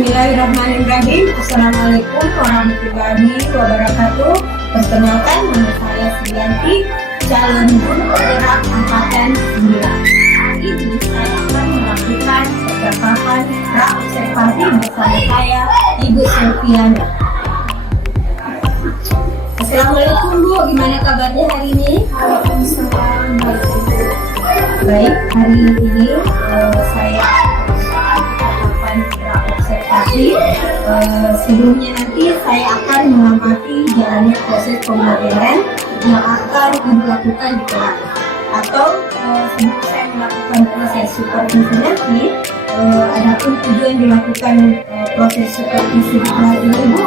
Bismillahirrahmanirrahim. Assalamualaikum warahmatullahi wabarakatuh. Perkenalkan, nama saya Sulianti, calon guru penggerak angkatan 9. Hari ini saya akan melakukan percakapan pra-observasi bersama saya, Ibu Selviana. Assalamualaikum Bu, gimana kabarnya hari ini? Waalaikumsalam. Baik, hari ini saya akan observasi. Sebelumnya nanti saya akan mengamati jalannya proses pembelajaran yang akan dilakukan di kelas. Atau sebelum saya melakukan proses supervisi nanti, adapun tujuan dilakukan proses supervisi di kelas ini Bu,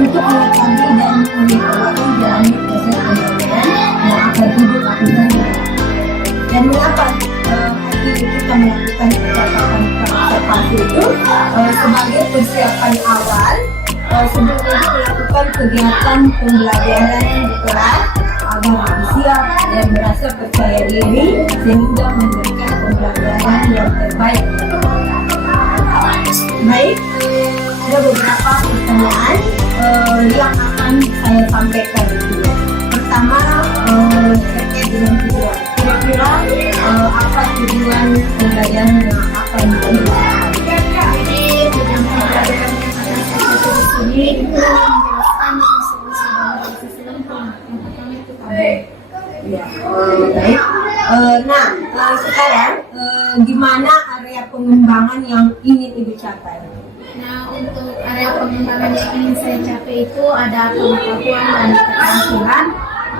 untuk mengetahui dan mengetahui jalannya proses pembelajaran yang akan dilakukan di kelas. Dan mengapa hari ini kita melakukan percakapan observasi itu sebagai persiapan awal sebelum melakukan kegiatan pembelajaran di kelas agar lebih siap dan merasa percaya diri sehingga memberikan pembelajaran yang terbaik. Baik, ada beberapa pertanyaan yang akan saya sampaikan dulu. Pertama, terkait dengan tujuan. Kira-kira apa tujuan pembelajaran yang akan dilakukan? Jadi tujuan pembelajaran yang akan saya di sini itu menjelaskan sisi lempung. Yang pertama itu tabung. Ya, baik. Sekarang gimana area pengembangan yang ingin Ibu capai? Nah, untuk area pengembangan yang ingin saya capai itu ada pengetahuan dan keterampilan.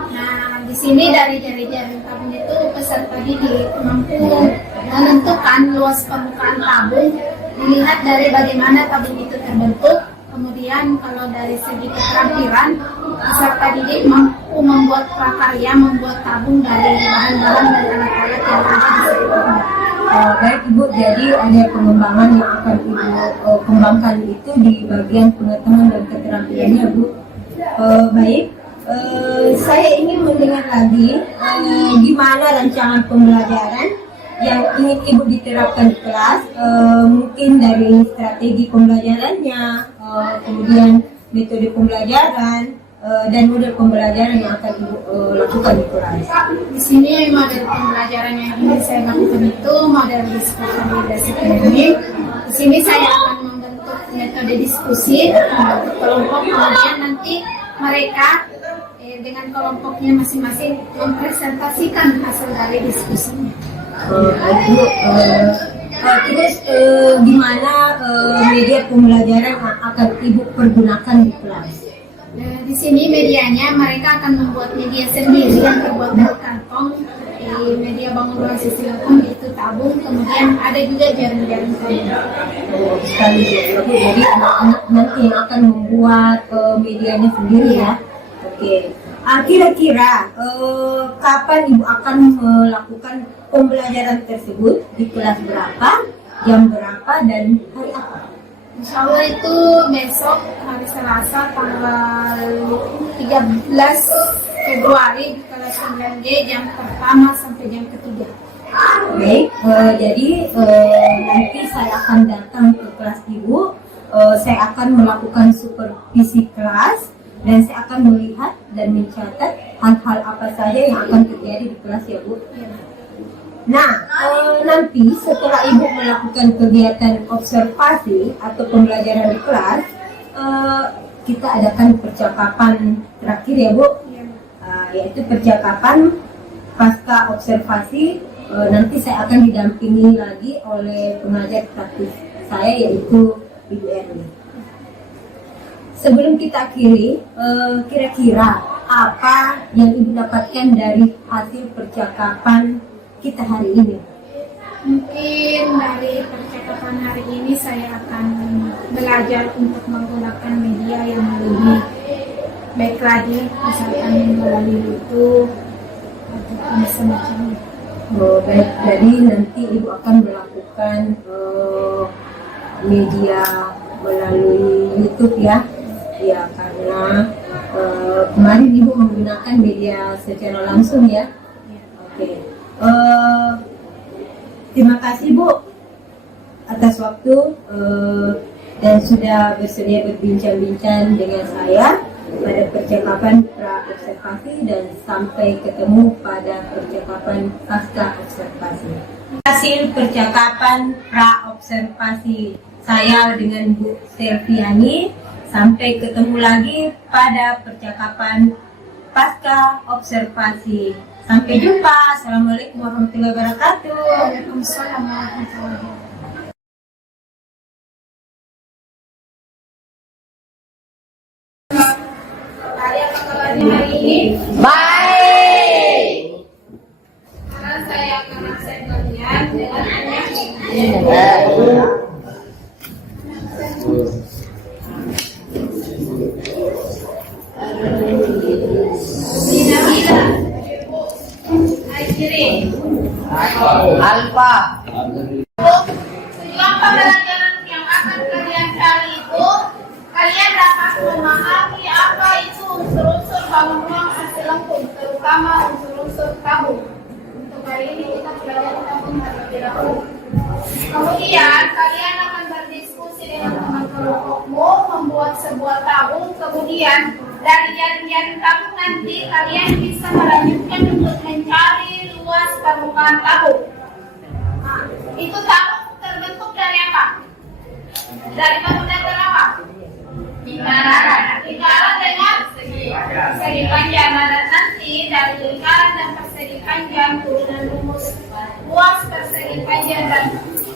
Nah, di sini dari jari-jari tabung itu peserta didik mampu menentukan luas permukaan tabung, dilihat dari bagaimana tabung itu terbentuk. Kemudian kalau dari segi keterampilan, peserta didik mampu membuat prakarya, membuat tabung dari bahan-bahan dan alat-alat yang ada di sekitarnya. Baik Ibu, jadi ada pengembangan yang akan Ibu kembangkan itu di bagian pengetahuan dan keterampilannya Bu. Baik, saya ingin mendengar lagi gimana rancangan pembelajaran yang ingin Ibu diterapkan di kelas, mungkin dari strategi pembelajarannya, kemudian metode pembelajaran, dan model pembelajaran yang akan Ibu lakukan di kelas. Di sini model pembelajaran yang ingin saya lakukan itu model diskusi validasi akademik. Di sini saya akan membentuk metode diskusi, membentuk kelompok, kemudian nanti mereka dengan kelompoknya masing-masing mempresentasikan hasil dari diskusinya. Terus gimana media pembelajaran yang akan Ibu pergunakan di kelas? Di sini medianya mereka akan membuat media sendiri yang terbuat dari kantong. Media bangunan sisi lempung itu tabung, kemudian ada juga jaring-jaring tabung. Sekali jadi anak-anak nanti yang akan membuat medianya sendiri ya. Oke. Kira-kira kapan Ibu akan melakukan pembelajaran tersebut, di kelas berapa, jam berapa, dan hari apa? Insya Allah itu besok hari Selasa tanggal 13 Februari di kelas 9G jam pertama sampai jam ketiga. Baik, jadi nanti saya akan datang ke kelas Ibu, saya akan melakukan supervisi kelas, dan saya akan melihat dan mencatat hal-hal apa saja yang akan terjadi di kelas ya Bu. Nah, nanti setelah Ibu melakukan kegiatan observasi atau pembelajaran di kelas, kita adakan percakapan terakhir ya Bu, yaitu percakapan pasca observasi. Nanti saya akan didampingi lagi oleh pengajar praktis saya, yaitu Ibu Erni. Sebelum kita akhiri, kira-kira apa yang Ibu dapatkan dari hasil percakapan kita hari ini? Mungkin dari percakapan hari ini saya akan belajar untuk menggunakan media yang lebih baik lagi, misalkan melalui YouTube ataupun semacamnya. Baik, jadi nanti Ibu akan melakukan media melalui YouTube ya. Ya, karena kemarin Ibu menggunakan media secara langsung ya. Oke. Terima kasih Bu atas waktu. dan sudah bersedia berbincang-bincang dengan saya pada percakapan pra-observasi dan sampai ketemu pada percakapan pasca-observasi. Hasil percakapan pra-observasi saya dengan Bu Selviani. Sampai ketemu lagi pada percakapan pasca observasi. Sampai jumpa. Assalamualaikum warahmatullahi wabarakatuh. Waalaikumsalam warahmatullahi wabarakatuh. Hari apa kabarnya hari ini? Baik. Sekarang saya akan absen kalian dengan aneh. Bila-bila. Akhiri. Alfa. Tujuan pembelajaran yang akan kalian cari itu, kalian dapat memahami apa itu unsur-unsur bangun ruang hasil lengkung, terutama unsur-unsur tabung. Untuk hari ini kita pelajari tabung terlebih dahulu. Kemudian kalian akan berdiskusi dengan teman kelompokmu membuat sebuah tabung. Kemudian dari jaring-jaring tabung nanti kalian bisa melanjutkan untuk mencari luas permukaan tabung. Nah, itu tabung terbentuk dari apa? Dari bangunan apa? Lingkaran dengan segi panjang. Dan nanti dari lingkaran dan persegi panjang turunan rumus luas persegi panjang dan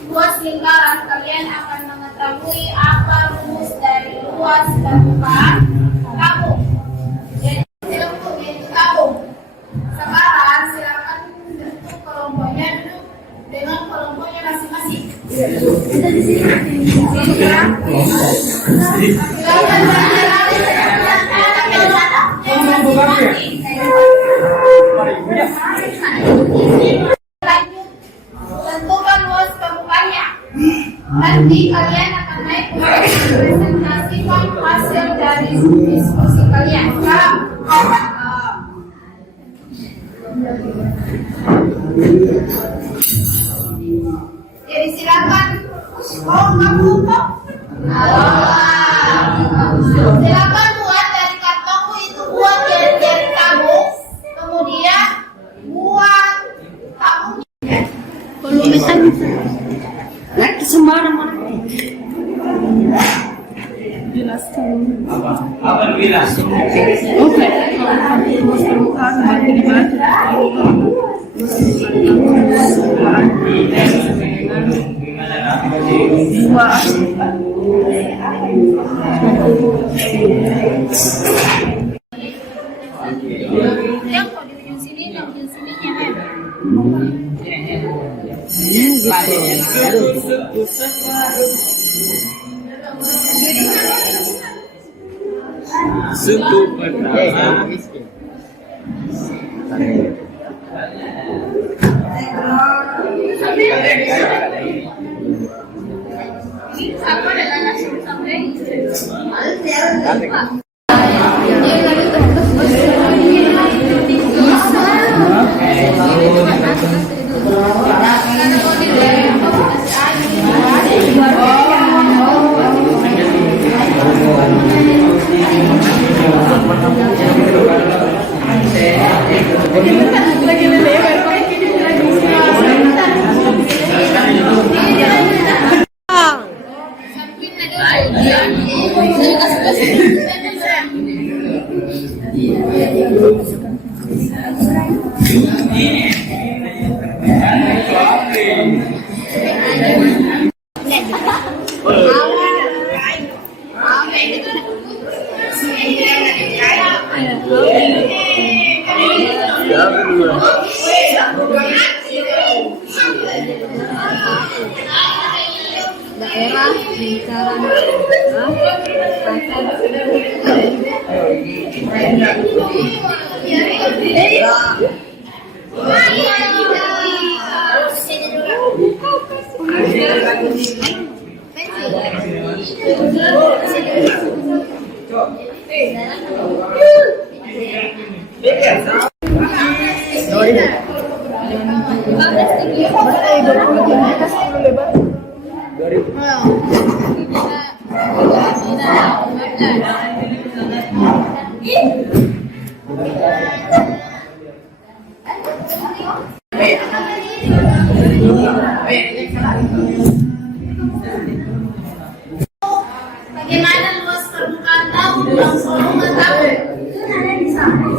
luas lingkaran, kalian akan mengetahui apa rumus dari luas permukaan tabung. Jadi lengkung yaitu tabung. Sekarang silakan bentuk kelompoknya dulu dengan kelompoknya masing-masing. Lanjut, tentukan luas permukaannya. Nanti kalian akan naik untuk presentasikan hasil dari diskusi kalian. Jadi silakan. Oh, kamu kok? Silakan buat dari kartonku itu, buat jari-jari tabung. Kemudian buat tabung. Volumeter. Lagi sembarang. Jelaskan. Apa bilang? Oke. Rumus permukaan bagi dibaca. Dua. Yang kok di ujung sini dan ujung sininya kan? Sungguh pertama. Apa adalah langsung sampai? Daerah lingkaran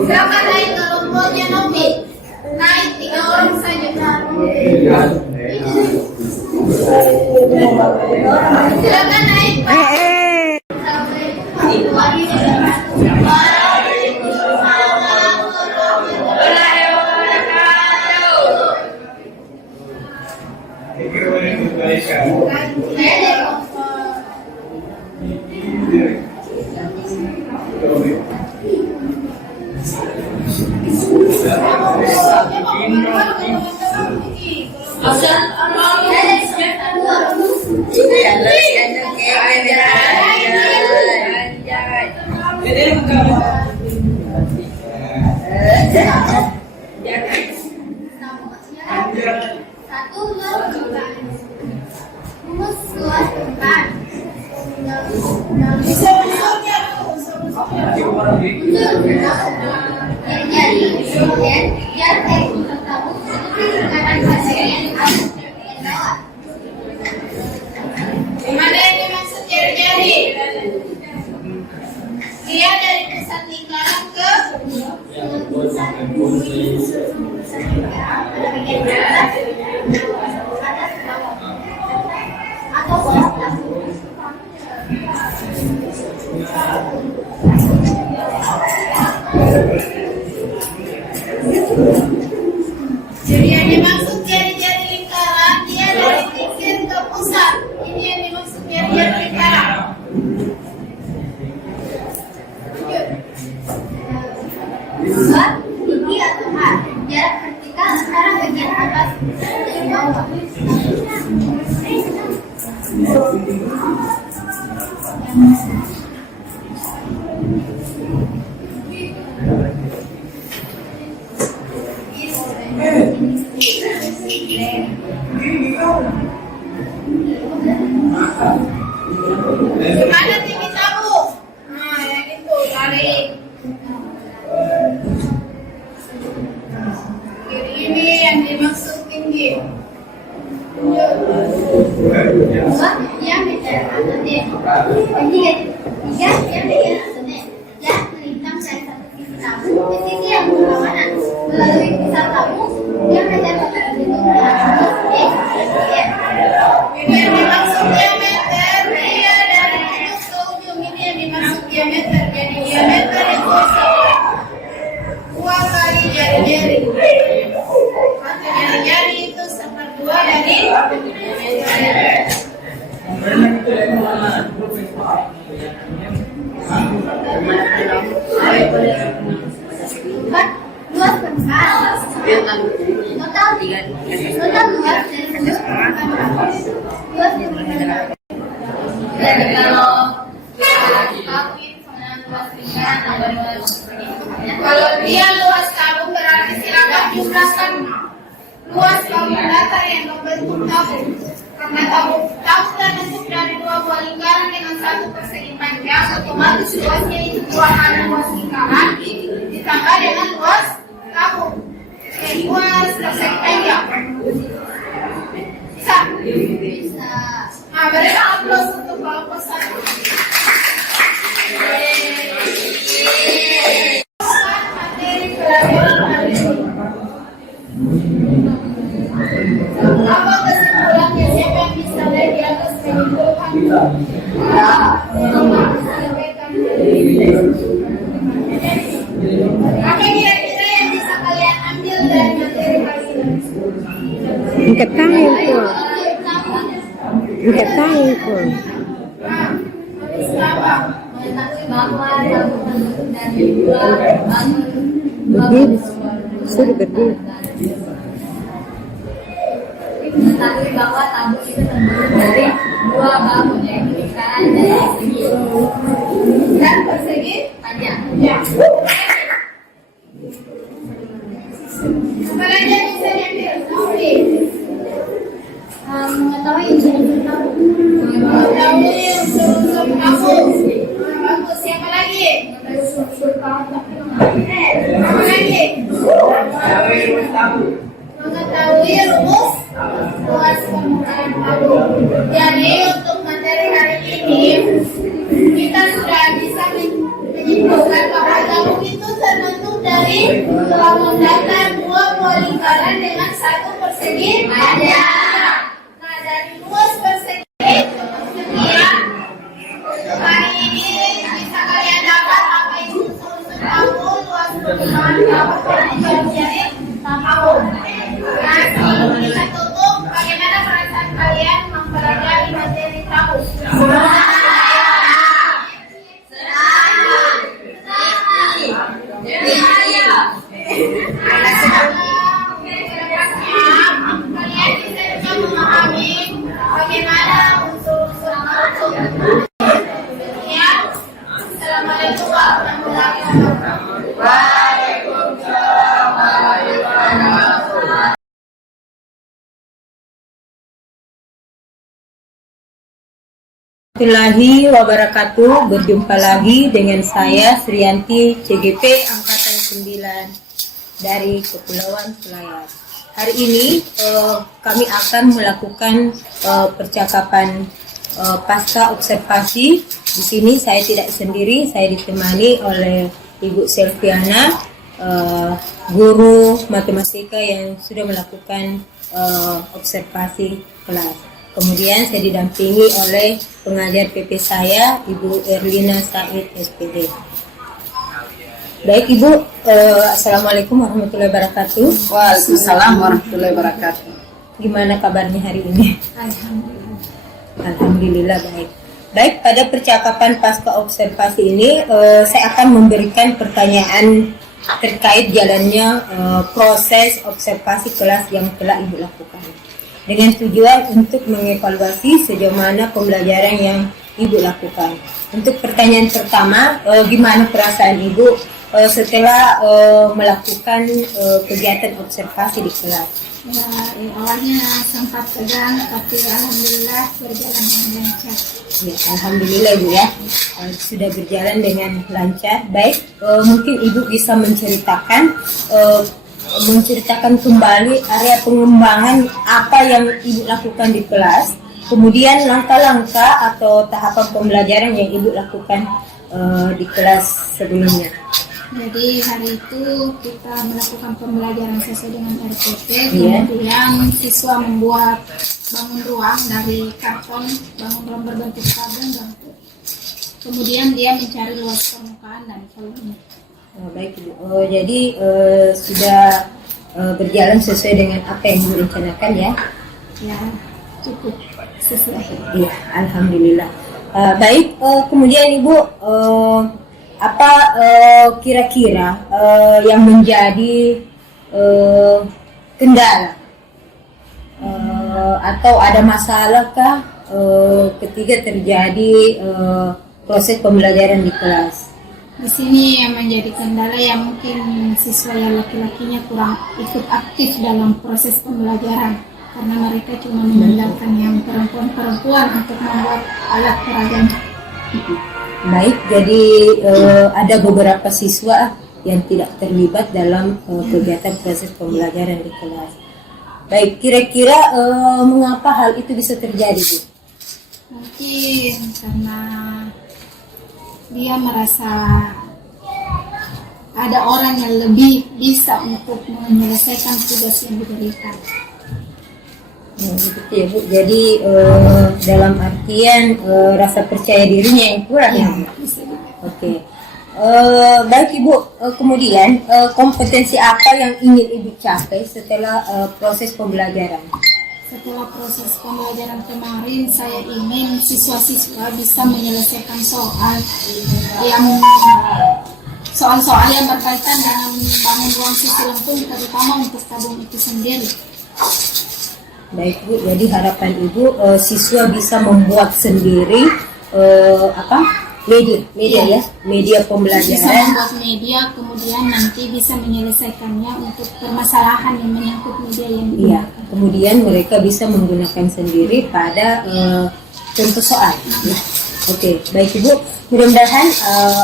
Silakan naik ke rombongan Novi. Naik 3 orang saja. Silakan naik Pak. Mana yang dimaksud jari-jari? Dia dari pusat lingkaran ke jadi yang dimaksud jari-jari lingkaran dia dari pinggir ke pusat. Ini yang dimaksud jari-jari lingkaran. Dua, tinggi atau H. Jarak vertikal antara bagian atas dan bawah. Gimana tinggi kamu? Nah, yang itu tarik. Ini yang dimaksud tinggi. Dua, diameter atau D. Tiga, diameter atau D. Ya, melintang dari satu sisi tamu ke sisi yang berlawanan. Melalui pusat tamu, diameter atau D. Ini yang dimaksud diameter. Dia dari ujung ke ujung. Ini yang dimaksud diameter. Jadi diameter itu sama 2 kali jari-jari. Satu jari-jari itu seper 2 dari diameter. Empat, luas permukaan. Total luas dari sudut luas permukaan. Jadi kalau kawin sama luas lingkaran tambah luas begini. Kalau dia luas tabung berarti silakan jumlahkan luas tabung datar yang membentuk tabung. Karena tabung terbentuk dari 2 buah lingkaran dengan 1 persegi panjang, otomatis luasnya itu 2 kali luas lingkaran ditambah dengan luas tabung. Luas persegi panjang. Bisa? Bisa. Nah, berikan aplaus untuk kelompok 1. Materi pelajaran hari ini. Apa kesimpulannya? Siapa yang bisa lihat di atas menyimpulkan? Apa kira-kira yang bisa kalian ambil dari materi hari ini? Angkat tangan po. Angkat tangan po. Habis apa? Mengetahui bahwa tabung terbentuk dari 2 bangun Berdiri. Suruh berdiri. mengetahui bahwa tabung itu terbentuk dari 2 bangun yaitu lingkaran dan persegi. Dan persegi Panjang. ya. Apa lagi yang bisa diambil? Novi. Mengetahui unsur-unsur tabung. Mengetahui unsur-unsur tabung. Bagus. Siapa lagi? Apa lagi? Mengetahui rumus luas permukaan tabung. Jadi untuk materi hari ini kita sudah bisa menyimpulkan bahwa tabung itu terbentuk dari bangun datar dua lingkaran dengan satu persegi panjang. Nah, dari luas persegi sekian. Hari ini bisa kalian dapat apa itu unsur tahun, luas permukaan jadi tahun. Nah, kita tutup bagaimana perasaan kalian mempelajari materi tahun. Kalian bisa juga memahami bagaimana unsur-unsur tahun. Ya, Assalamualaikum warahmatullahi wabarakatuh. Warahmatullahi wabarakatuh. Berjumpa lagi dengan saya Sriyanti CGP Angkatan 9 dari Kepulauan Selayar. Hari ini kami akan melakukan percakapan pasca observasi. Di sini saya tidak sendiri, saya ditemani oleh Ibu Selviana, guru matematika yang sudah melakukan observasi kelas. Kemudian saya didampingi oleh pengajar PP saya, Ibu Erlina Said SPD. Baik Ibu, Assalamualaikum warahmatullahi wabarakatuh. Waalaikumsalam warahmatullahi wabarakatuh. Gimana kabarnya hari ini? Alhamdulillah baik. Baik, pada percakapan pasca observasi ini saya akan memberikan pertanyaan terkait jalannya proses observasi kelas yang telah Ibu lakukan, dengan tujuan untuk mengevaluasi sejauh mana pembelajaran yang Ibu lakukan. Untuk pertanyaan pertama, gimana perasaan Ibu setelah melakukan kegiatan observasi di kelas? Ya, awalnya sempat tegang, tapi alhamdulillah berjalan dengan lancar. Ya, alhamdulillah Ibu ya, sudah berjalan dengan lancar. Baik, mungkin Ibu bisa menceritakan kembali area pengembangan apa yang Ibu lakukan di kelas, kemudian langkah-langkah atau tahapan pembelajaran yang Ibu lakukan di kelas sebelumnya. Jadi hari itu kita melakukan pembelajaran sesuai dengan RPP, Iya. kemudian siswa membuat bangun ruang dari karton, bangun ruang berbentuk tabung dan kemudian dia mencari luas permukaan dan volume. Baik Ibu, jadi sudah berjalan sesuai dengan apa yang Ibu rencanakan ya? Ya, cukup sesuai. Iya, alhamdulillah. Baik, kemudian Ibu, apa kira-kira yang menjadi kendala atau ada masalahkah ketika terjadi proses pembelajaran di kelas? Di sini yang menjadi kendala yang mungkin siswa yang laki-lakinya kurang ikut aktif dalam proses pembelajaran, karena mereka cuma mengandalkan yang perempuan-perempuan untuk membuat alat peragaan. Baik, jadi ada beberapa siswa yang tidak terlibat dalam kegiatan proses pembelajaran di kelas. Baik, kira-kira mengapa hal itu bisa terjadi, Bu? Mungkin karena dia merasa ada orang yang lebih bisa untuk menyelesaikan tugas yang diberikan. Gitu ya Bu. Jadi dalam artian rasa percaya dirinya yang kurang ya. Bisa juga. Oke. Baik Ibu, kemudian kompetensi apa yang ingin Ibu capai setelah proses pembelajaran? Setelah proses pembelajaran kemarin, saya ingin siswa-siswa bisa menyelesaikan soal-soal yang berkaitan dengan bangun ruang sisi lengkung, terutama untuk tabung itu sendiri. Baik Bu, jadi harapan Ibu siswa bisa membuat sendiri media Bisa pembelajaran. membuat media, kemudian nanti bisa menyelesaikannya untuk permasalahan yang menyangkut media yang Iya, digunakan. kemudian mereka bisa menggunakan sendiri pada contoh soal. Ya. Oke, baik Ibu. Mudah-mudahan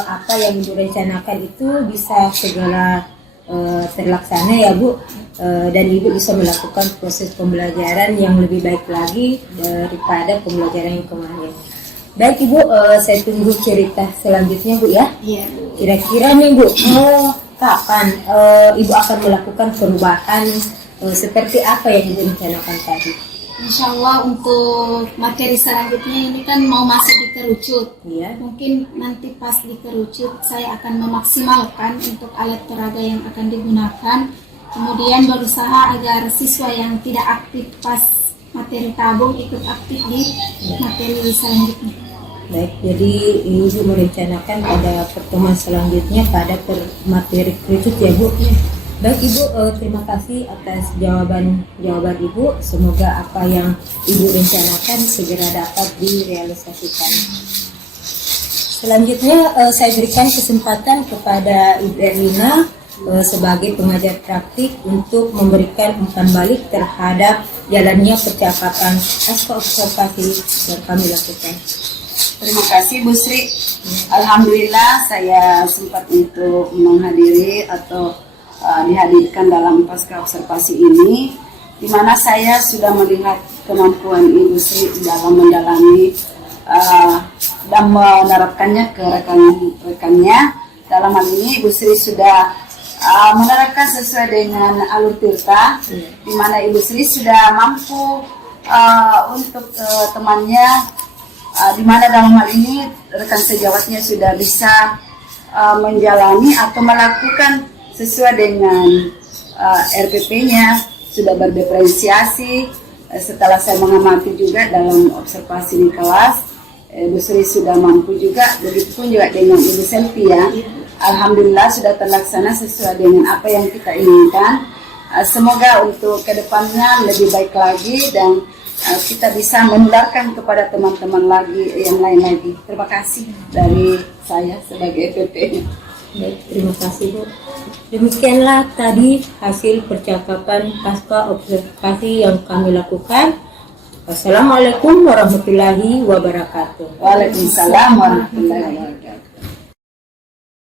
apa yang Ibu rencanakan itu bisa segera terlaksana ya Bu, dan Ibu bisa melakukan proses pembelajaran yang lebih baik lagi daripada pembelajaran yang kemarin. Baik Ibu, saya tunggu cerita selanjutnya Bu ya. Iya. Kira-kira nih Bu, kapan Ibu akan melakukan perubahan seperti apa yang direncanakan tadi? Insya Allah untuk materi selanjutnya ini kan mau masuk di kerucut. Iya. Mungkin nanti pas di kerucut saya akan memaksimalkan untuk alat peraga yang akan digunakan. Kemudian berusaha agar siswa yang tidak aktif pas materi tabung ikut aktif di materi selanjutnya. Baik, jadi Ibu merencanakan pada pertemuan selanjutnya pada materi kerucut ya Bu. Baik Ibu, terima kasih atas jawaban Ibu. Semoga apa yang Ibu rencanakan segera dapat direalisasikan. Selanjutnya saya berikan kesempatan kepada Ibu Erlina sebagai pengajar praktik untuk memberikan umpan balik terhadap jalannya percakapan pasca observasi yang kami lakukan. Terima kasih Bu Sri. Alhamdulillah saya sempat untuk menghadiri atau dihadirkan dalam pasca observasi ini, di mana saya sudah melihat kemampuan Ibu Sri dalam mendalami dan menerapkannya ke rekan-rekannya. Dalam hal ini Ibu Sri sudah menerapkan sesuai dengan alur tirta, di mana Ibu Sri sudah mampu untuk temannya, di mana dalam hal ini rekan sejawatnya sudah bisa menjalani atau melakukan sesuai dengan RPP-nya, sudah berdiferensiasi. Setelah saya mengamati juga dalam observasi di kelas, Ibu Sri sudah mampu juga, begitupun juga dengan Ibu Selfie ya. Alhamdulillah sudah terlaksana sesuai dengan apa yang kita inginkan. Semoga untuk kedepannya lebih baik lagi dan kita bisa menularkan kepada teman-teman lagi yang lain lagi. Terima kasih dari saya sebagai EPP. Baik, terima kasih Bu. Demikianlah tadi hasil percakapan pasca observasi yang kami lakukan. Wassalamualaikum warahmatullahi wabarakatuh. Waalaikumsalam warahmatullahi wabarakatuh.